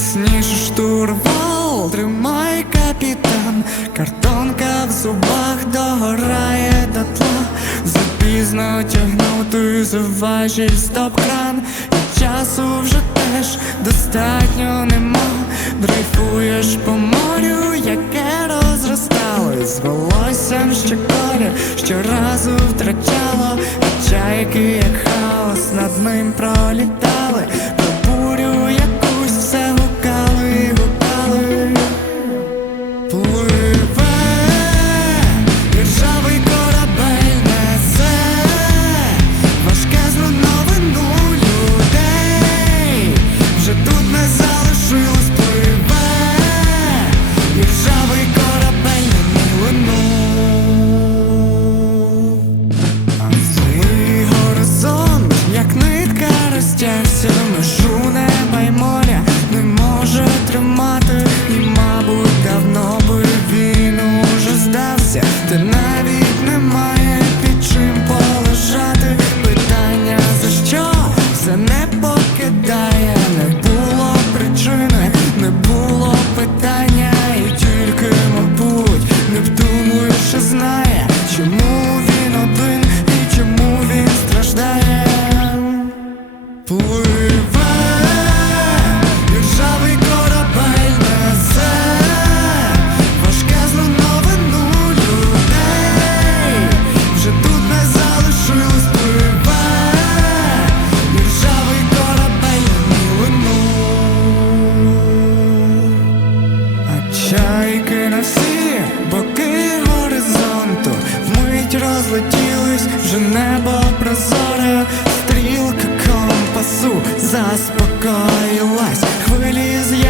ствол тримай капітан, картонка в зубах догорає дотла, запізно тягнути за стоп-кран, і часу вже теж достатньо нема. Дрейфуєш по морю, яке розростало. З волоссям, що колір щоразу втрачало, чайки, як хаос, над ним пролітали, the night чайки на всі боки горизонту вмить розлетілись, вже небо прозоре, стрілка компасу заспокоїлась, хвилі з'явились.